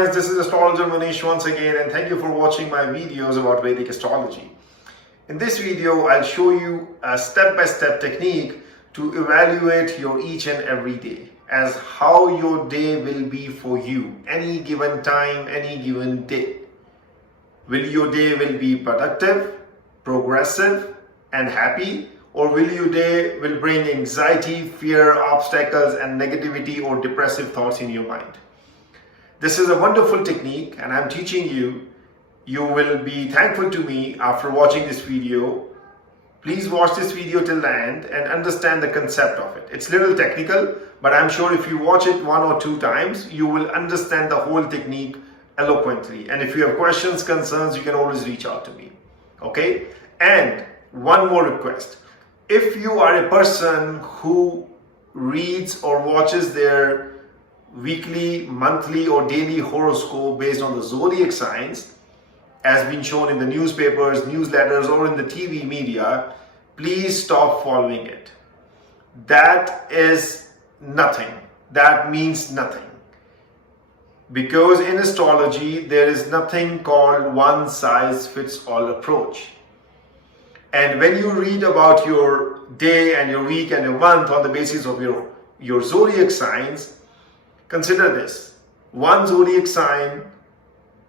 friends, this is astrologer Mohnish once again, and thank you for watching my videos about Vedic astrology. In this video, I'll show you a step-by-step technique to evaluate your each and every day, as how your day will be for you, any given time, any given day. Will your day be productive, progressive, and happy? Or will your day bring anxiety, fear, obstacles, and negativity or depressive thoughts in your mind? This is a wonderful technique and I'm teaching you. You will be thankful to me after watching this video. Please watch this video till the end and understand the concept of it. It's a little technical, but I'm sure if you watch it 1 or 2 times, you will understand the whole technique eloquently. And if you have questions, concerns, you can always reach out to me. Okay? And one more request. If you are a person who reads or watches their weekly, monthly, or daily horoscope based on the zodiac signs, as been shown in the newspapers, newsletters, or in the TV media, please stop following it. That is nothing. That means nothing. Because in astrology, there is nothing called one-size-fits-all approach. And when you read about your day and your week and your month on the basis of your zodiac signs, consider this. One zodiac sign,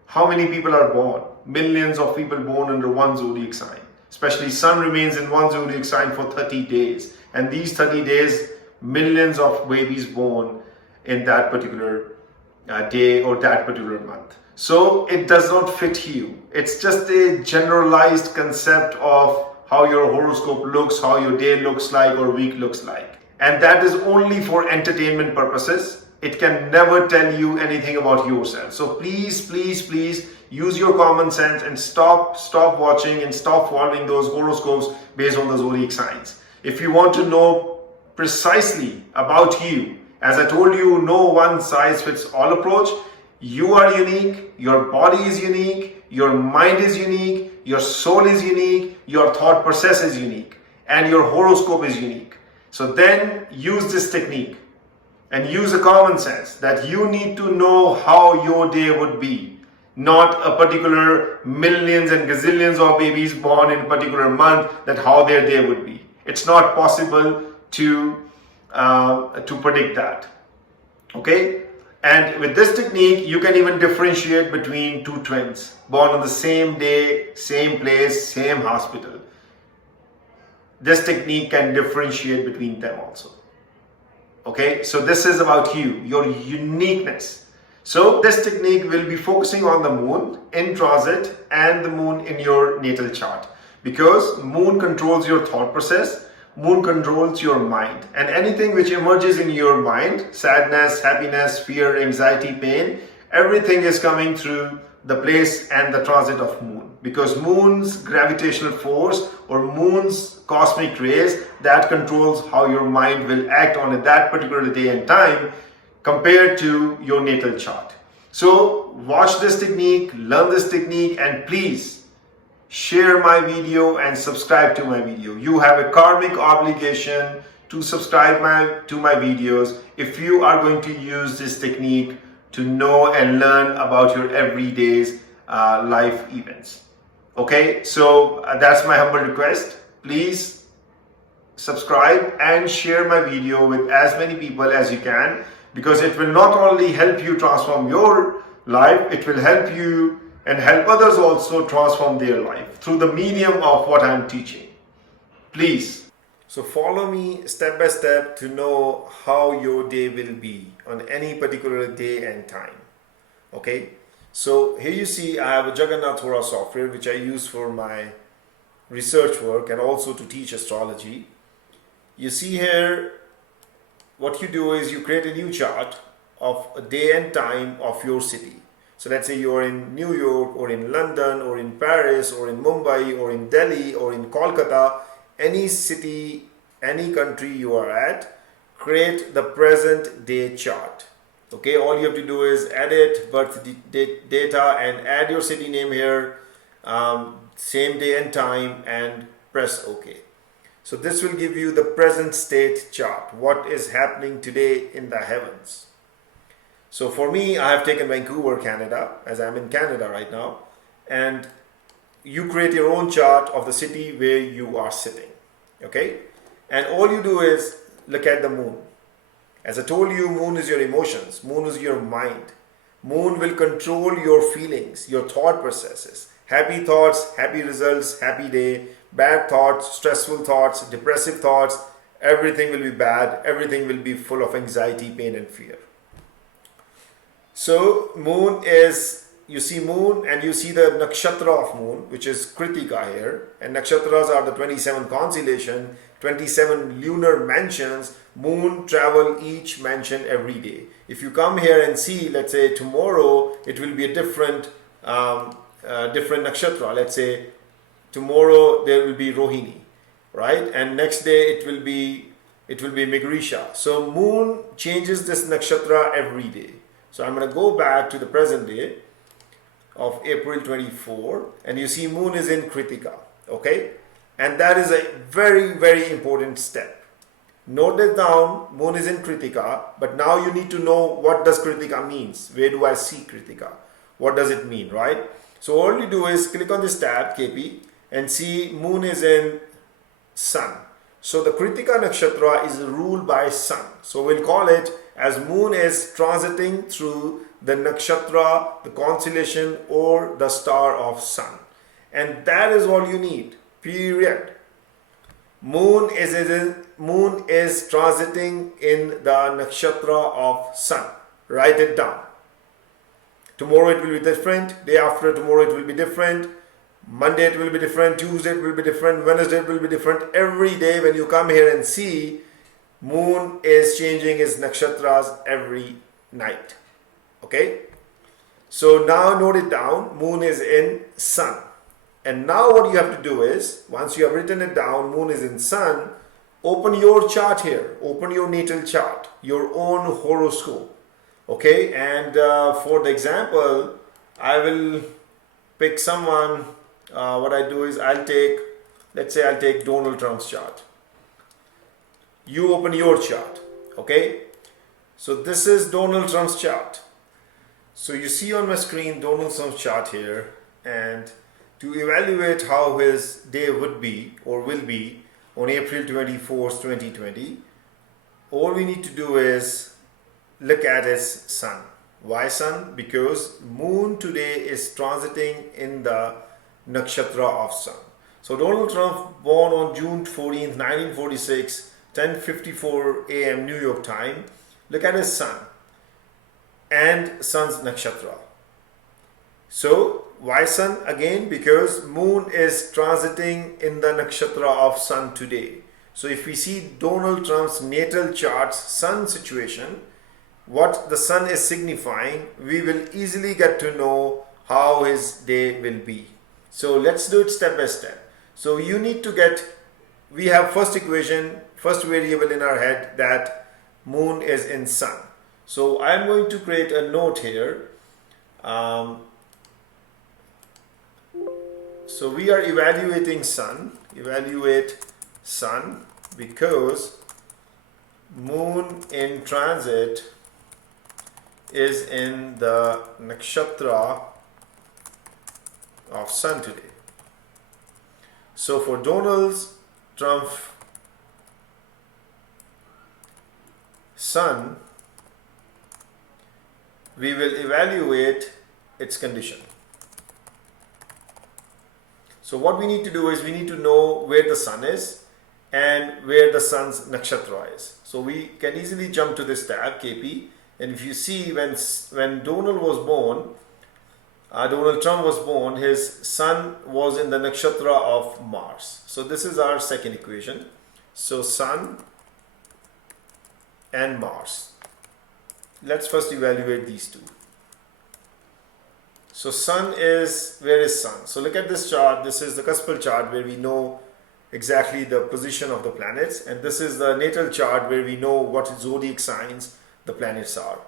how many people are born? Millions of people born under one zodiac sign. Especially sun remains in one zodiac sign for 30 days. And these 30 days, millions of babies born in that particular day or that particular month. So it does not fit you. It's just a generalized concept of how your horoscope looks, how your day looks like or week looks like. And that is only for entertainment purposes. It can never tell you anything about yourself. So please, please, please use your common sense and stop watching and stop following those horoscopes based on the zodiac signs. If you want to know precisely about you, as I told you, no one size fits all approach. You are unique, your body is unique, your mind is unique, your soul is unique, your thought process is unique, and your horoscope is unique. So then use this technique and use a common sense that you need to know how your day would be, not a particular millions and gazillions of babies born in a particular month, that how their day would be. It's not possible to predict that. Okay? And with this technique, you can even differentiate between 2 twins born on the same day, same place, same hospital. This technique can differentiate between them also. Okay, so this is about you, your uniqueness. So this technique will be focusing on the moon in transit and the moon in your natal chart, because moon controls your thought process. Moon controls your mind, and anything which emerges in your mind, sadness, happiness, fear, anxiety, pain, everything is coming through the place and the transit of moon, because moon's gravitational force or moon's cosmic rays, that controls how your mind will act on that particular day and time compared to your natal chart. So watch this technique, learn this technique, and please share my video and subscribe to my video. You have a karmic obligation to subscribe to my videos if you are going to use this technique to know and learn about your everyday's life events. Okay, so that's my humble request. Please subscribe and share my video with as many people as you can, because it will not only help you transform your life, it will help you and help others also transform their life through the medium of what I'm teaching. Please. So follow me step by step to know how your day will be on any particular day and time. Okay. So here you see I have a Jagannath Hora software which I use for my research work and also to teach astrology. You see here, what you do is you create a new chart of a day and time of your city. So let's say you're in New York or in London or in Paris or in Mumbai or in Delhi or in Kolkata, any city, any country you are at, create the present day chart. Okay, all you have to do is edit birth data and add your city name here, same day and time, and press OK. So this will give you the present state chart, what is happening today in the heavens. So for me, I have taken Vancouver, Canada, as I'm in Canada right now. And you create your own chart of the city where you are sitting. Okay? And all you do is look at the moon. As I told you, moon is your emotions. Moon is your mind. Moon will control your feelings, your thought processes. Happy thoughts, happy results, happy day. Bad thoughts, stressful thoughts, depressive thoughts. Everything will be bad. Everything will be full of anxiety, pain and fear. So moon is, you see moon and you see the nakshatra of moon, which is Kritika here. And nakshatras are the 27 constellation, 27 lunar mansions. Moon travel each mansion every day. If you come here and see, let's say tomorrow, it will be a different nakshatra. Let's say tomorrow there will be Rohini, right? And next day it will be Migrisha. So moon changes this nakshatra every day. So I'm going to go back to the present day of April 24, and you see moon is in Kritika, okay? And that is a very, very important step. Note it down, moon is in Kritika, but now you need to know what does Kritika means. Where do I see Kritika? What does it mean, right? So all you do is click on this tab, KP, and see moon is in Sun. So the Kritika nakshatra is ruled by Sun. So we'll call it as moon is transiting through the nakshatra, the constellation or the star of Sun. And that is all you need, period. Moon is transiting in the nakshatra of Sun. Write it down. Tomorrow it will be different, day after tomorrow it will be different, Monday it will be different, Tuesday it will be different, Wednesday it will be different. Every day when you come here and see, moon is changing its nakshatras every night. Okay? So now note it down, moon is in Sun. And now what you have to do is, once you have written it down, moon is in Sun, open your chart here, open your natal chart, your own horoscope. Okay? And for the example, I will pick someone. What I do is let's say I'll take Donald Trump's chart. You open your chart, okay? So this is Donald Trump's chart. So you see on my screen Donald Trump's chart here, and to evaluate how his day would be or will be on April 24th, 2020, all we need to do is look at his Sun. Why Sun? Because moon today is transiting in the nakshatra of Sun. So Donald Trump born on June 14th, 1946, 10:54 a.m. New York time. Look at his Sun and Sun's nakshatra. So why Sun? Again, because moon is transiting in the nakshatra of Sun today. So if we see Donald Trump's natal chart's Sun situation, what the Sun is signifying, we will easily get to know how his day will be. So let's do it step by step. So you need to we have first equation, first variable in our head, that moon is in Sun. So I'm going to create a note here. So we are evaluate Sun because moon in transit is in the nakshatra of Sun today. So for Donald Trump Sun, we will evaluate its condition. So what we need to do is we need to know where the Sun is and where the Sun's nakshatra is. So we can easily jump to this tab, KP, and if you see when Donald Trump was born, his Sun was in the nakshatra of Mars. So this is our second equation. So Sun and Mars. Let's first evaluate these two. So Sun is, where is Sun? So look at this chart. This is the cuspal chart where we know exactly the position of the planets, and this is the natal chart where we know what zodiac signs the planets are.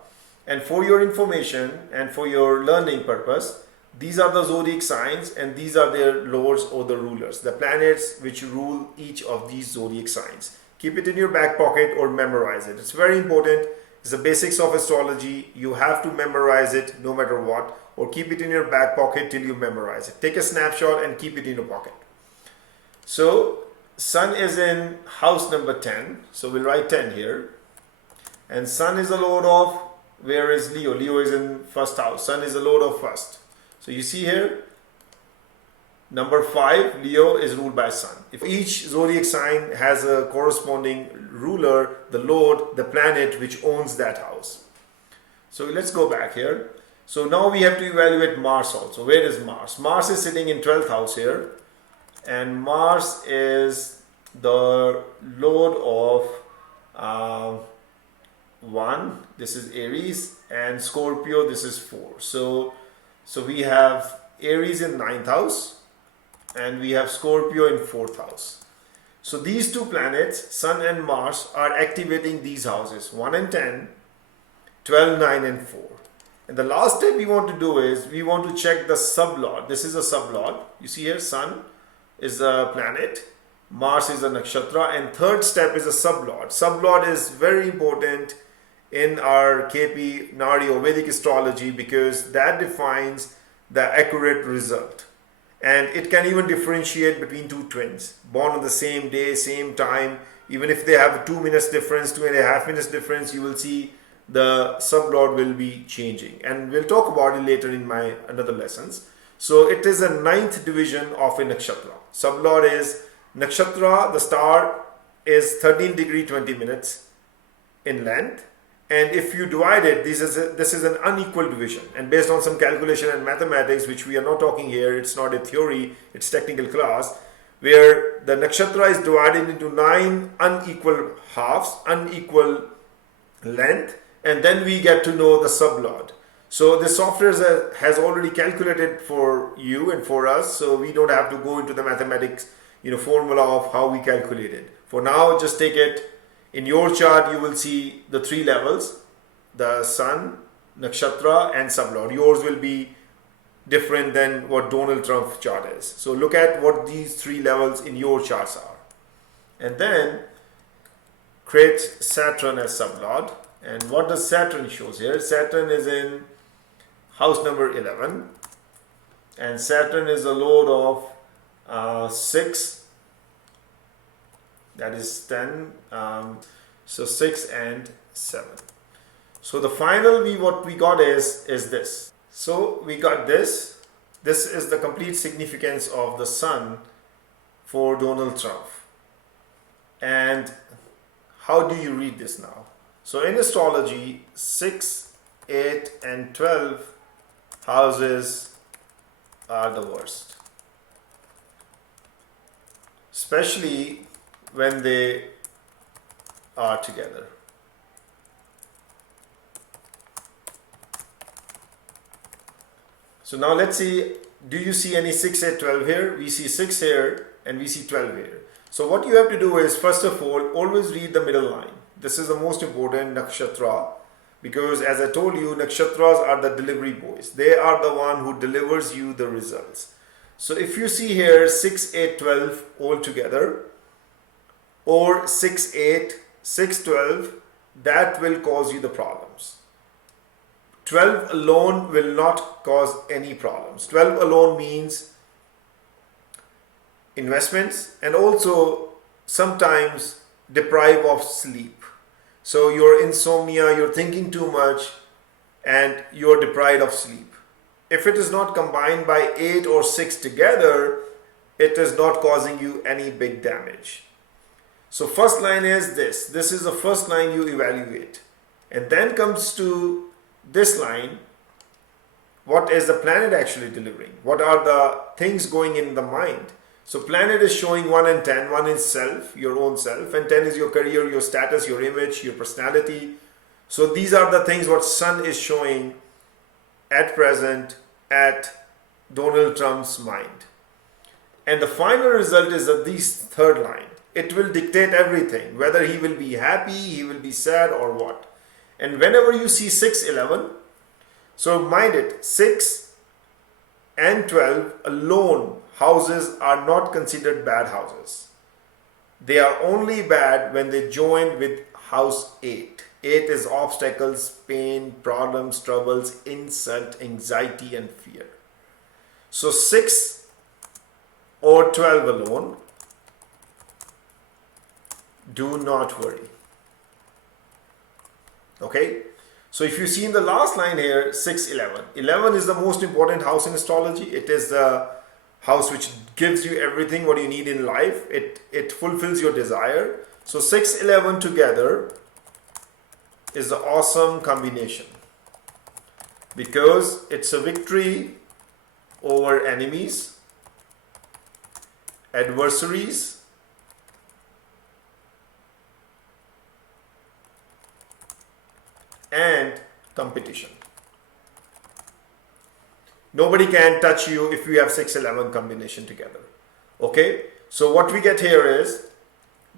And for your information and for your learning purpose, these are the zodiac signs and these are their lords or the rulers, the planets which rule each of these zodiac signs. Keep it in your back pocket or memorize it. It's very important. It's the basics of astrology. You have to memorize it no matter what, or keep it in your back pocket till you memorize it. Take a snapshot and keep it in your pocket. So Sun is in house number 10. So we'll write 10 here. And Sun is the lord of, where is Leo? Leo is in first house. Sun is the lord of first. So you see here, number 5, Leo is ruled by Sun. If each zodiac sign has a corresponding ruler, the lord, the planet which owns that house. So let's go back here. So now we have to evaluate Mars also. Where is Mars? Mars is sitting in 12th house here. And Mars is the lord of 1. This is Aries, and Scorpio, this is 4. So we have Aries in 9th house and we have Scorpio in 4th house. So these two planets, Sun and Mars, are activating these houses 1 and 10, 12, 9 and 4. And the last step we want to do is we want to check the sublord. This is a sublord. You see here, Sun is a planet, Mars is a nakshatra, and third step is a sublord. Sublord is very important in our KP Nadi or Vedic astrology because that defines the accurate result. And it can even differentiate between two twins born on the same day, same time. Even if they have 2 minutes difference, 2.5 minutes difference, you will see the sublord will be changing. And we'll talk about it later in my another lessons. So it is a 9th division of a nakshatra. Sublord is nakshatra, the star is 13 degree 20 minutes in length. And if you divide it, this is an unequal division. And based on some calculation and mathematics, which we are not talking here, it's not a theory, it's technical class, where the nakshatra is divided into 9 unequal halves, unequal length, and then we get to know the sublord. So the software has already calculated for you and for us, so we don't have to go into the mathematics, formula of how we calculate it. For now, just take it. In your chart, you will see the 3 levels, the Sun, Nakshatra and Sublord. Yours will be different than what Donald Trump's chart is. So look at what these 3 levels in your charts are. And then create Saturn as Sublord. And what does Saturn shows here? Saturn is in house number 11. And Saturn is the lord of 6. That is 10, so 6 and 7. So the final what we got is this. So we got this. This is the complete significance of the Sun for Donald Trump. And how do you read this now? So in astrology, 6, 8 and 12 houses are the worst. Especially when they are together. So now let's see, do you see any 6, 8, 12 here? We see 6 here and we see 12 here. So what you have to do is, first of all, always read the middle line. This is the most important nakshatra, because as I told you, nakshatras are the delivery boys. They are the one who delivers you the results. So if you see here 6, 8, 12 all together, or 6, 8, 6, 12, that will cause you the problems. 12 alone will not cause any problems. 12 alone means investments and also sometimes deprive of sleep. So you're insomnia, you're thinking too much and you're deprived of sleep. If it is not combined by 8 or 6 together, it is not causing you any big damage. So first line is this. This is the first line you evaluate. And then comes to this line. What is the planet actually delivering? What are the things going in the mind? So planet is showing 1 and 10. 1 is self, your own self. And 10 is your career, your status, your image, your personality. So these are the things what Sun is showing at present at Donald Trump's mind. And the final result is that this third line. It will dictate everything, whether he will be happy, he will be sad or what. And whenever you see 6, 11, so mind it, 6 and 12 alone houses are not considered bad houses. They are only bad when they join with house 8. 8 is obstacles, pain, problems, troubles, insult, anxiety and fear. So 6 or 12 alone, do not worry. Okay, so if you see in the last line here, 6, 11. 11 is the most important house in astrology. It is the house which gives you everything what you need in life. It fulfills your desire. So 6, 11 together is the awesome combination, because it's a victory over enemies, adversaries, and competition. Nobody can touch you if you have 6-11 combination together. Okay, so what we get here is,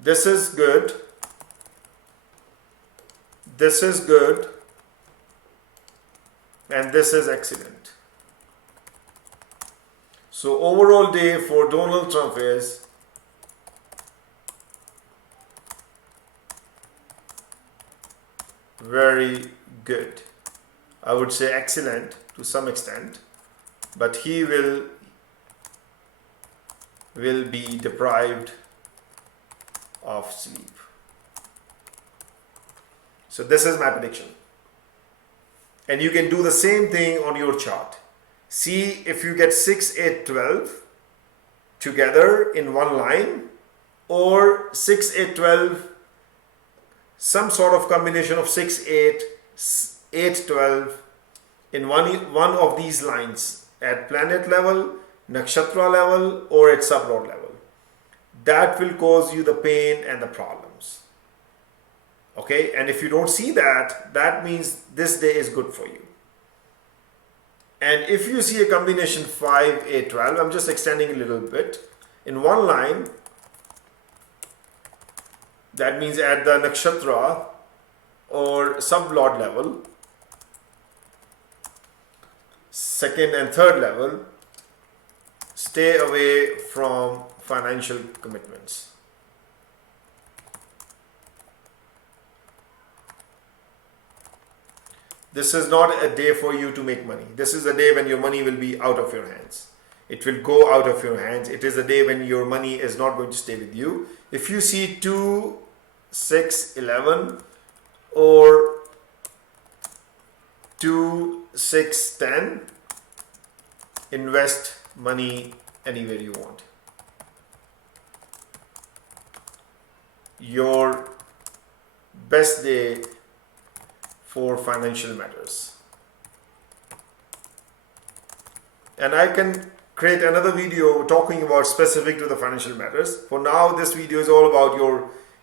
this is good, this is good, and this is excellent. So overall day for Donald Trump is very good. I would say excellent to some extent, but he will be deprived of sleep. So this is my prediction. And you can do the same thing on your chart. See if you get 6, 8, 12 together in one line, or 6, 8, 12, some sort of combination of 6, 8, 8, 12 in one of these lines at planet level, nakshatra level, or at sublord level. That will cause you the pain and the problems. Okay, and if you don't see that, that means this day is good for you. And if you see a combination 5, 8, 12, I'm just extending a little bit in one line, that means at the nakshatra or sublord level, second and third level, stay away from financial commitments. This is not a day for you to make money. This is a day when your money will be out of your hands. It will go out of your hands. It is a day when your money is not going to stay with you. If you see 2, 6, 11 or 2, 6, 10, invest money anywhere you want. Your best day for financial matters. And I can create another video talking about specific to the financial matters. For now, this video is all about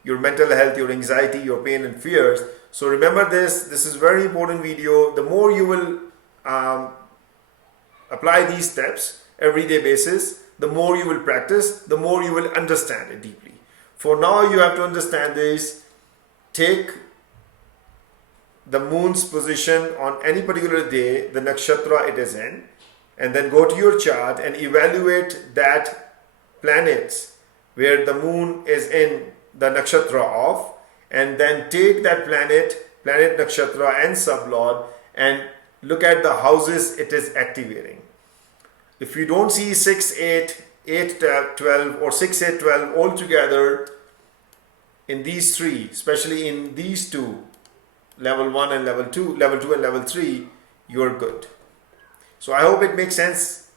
your mental health, your anxiety, your pain and fears. So remember this is very important video. The more you will apply these steps everyday basis, the more you will practice, the more you will understand it deeply. For now, you have to understand this. Take the moon's position on any particular day, the nakshatra it is in, and then go to your chart and evaluate that planets where the moon is in the nakshatra of, and then take that planet nakshatra and sublord and look at the houses it is activating. If you don't see 6, 8, 8, 12 or 6, 8, 12 all together in these three, especially in these two, level 1 and level 2 and level 3, you are good. So I hope it makes sense,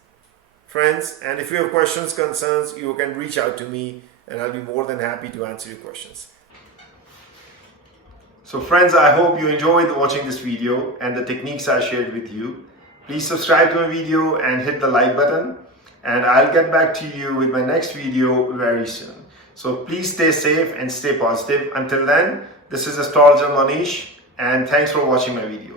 friends, and if you have questions, concerns, you can reach out to me and I'll be more than happy to answer your questions. So friends, I hope you enjoyed watching this video and the techniques I shared with you. Please subscribe to my video and hit the like button, and I'll get back to you with my next video very soon. So please stay safe and stay positive. Until then, this is astrologer Mohnish, and thanks for watching my video.